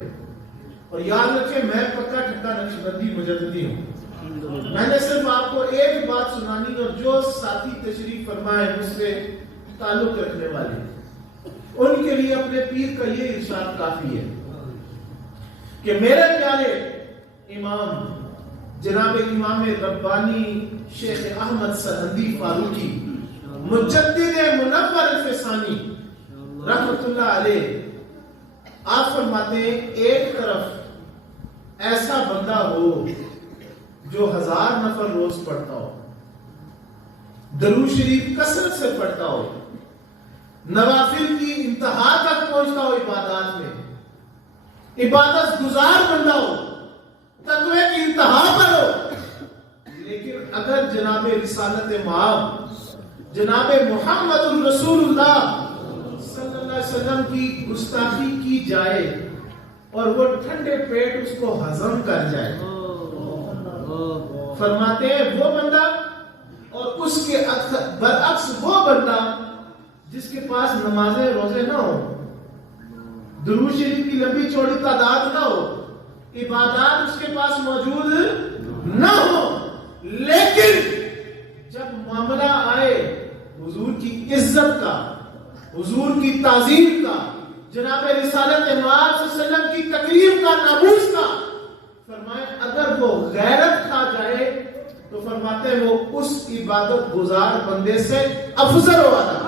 اور یاد رکھیں میں پکا ٹھٹا نقشبندی مجددی ہوں. میں نے صرف آپ کو ایک بات سنانی اور جو ساتھی تشریف فرمائے مجھ سے تعلق رکھنے والے ان کے لیے اپنے پیر کا یہ ارشاد کافی ہے کہ میرے پیارے امام جناب امام ربانی شیخ احمد سرہندی فاروقی مجدد منور فسانی رحمت اللہ علیہ آپ فرماتے ہیں ایک طرف ایسا بندہ ہو جو 1000 نفل روز پڑھتا ہو، درود شریف کثرت سے پڑھتا ہو، نوافل کی انتہا تک پہنچتا ہو عبادات میں، عبادت گزار بندہ ہو، تقوی کی انتہا پر ہو، لیکن اگر جناب رسالت مآب جناب محمد الرسول اللہ صلی اللہ علیہ وسلم کی گستاخی کی جائے اور وہ ٹھنڈے پیٹ اس کو ہضم کر جائے، فرماتے ہیں وہ بندہ اور اس کے برعکس وہ بندہ جس کے پاس نمازیں روزے نہ ہو، درود شریف کی لمبی چوڑی تعداد نہ ہو، عبادات اس کے پاس موجود نہ ہو، لیکن جب معاملہ آئے حضور کی عزت کا، حضور کی تعظیم کا، جناب رسالت مآب صلی اللہ علیہ وسلم کی تکریم کا، ناموس کا، فرمائے اگر وہ غیرت کھا جائے تو فرماتے ہیں وہ اس عبادت گزار بندے سے افضل ہوا تھا.